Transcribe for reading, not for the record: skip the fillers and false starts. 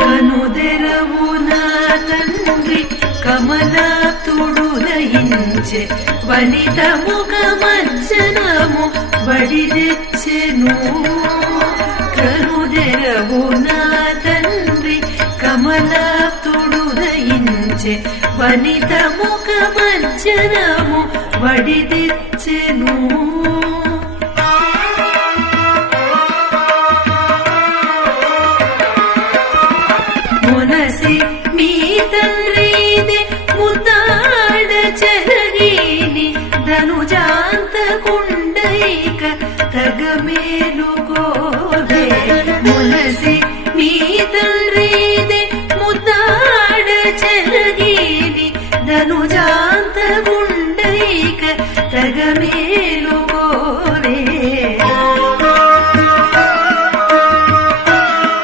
కనుదెరవు నా తండ్రి కమలాప్తుడు దయించే వనిత ముఖమర్చనము బడిదెచ్చెను కనుదెరవు నా తండ్రి కమలాప్తుడు దయించే వనిత ముఖమర్చనము బడిదెచ్చెను మునసి మీ తండ్రిదే ముతాడ చరణిని ధనుజాంత కుండైక తగమేలుకోవే మునసి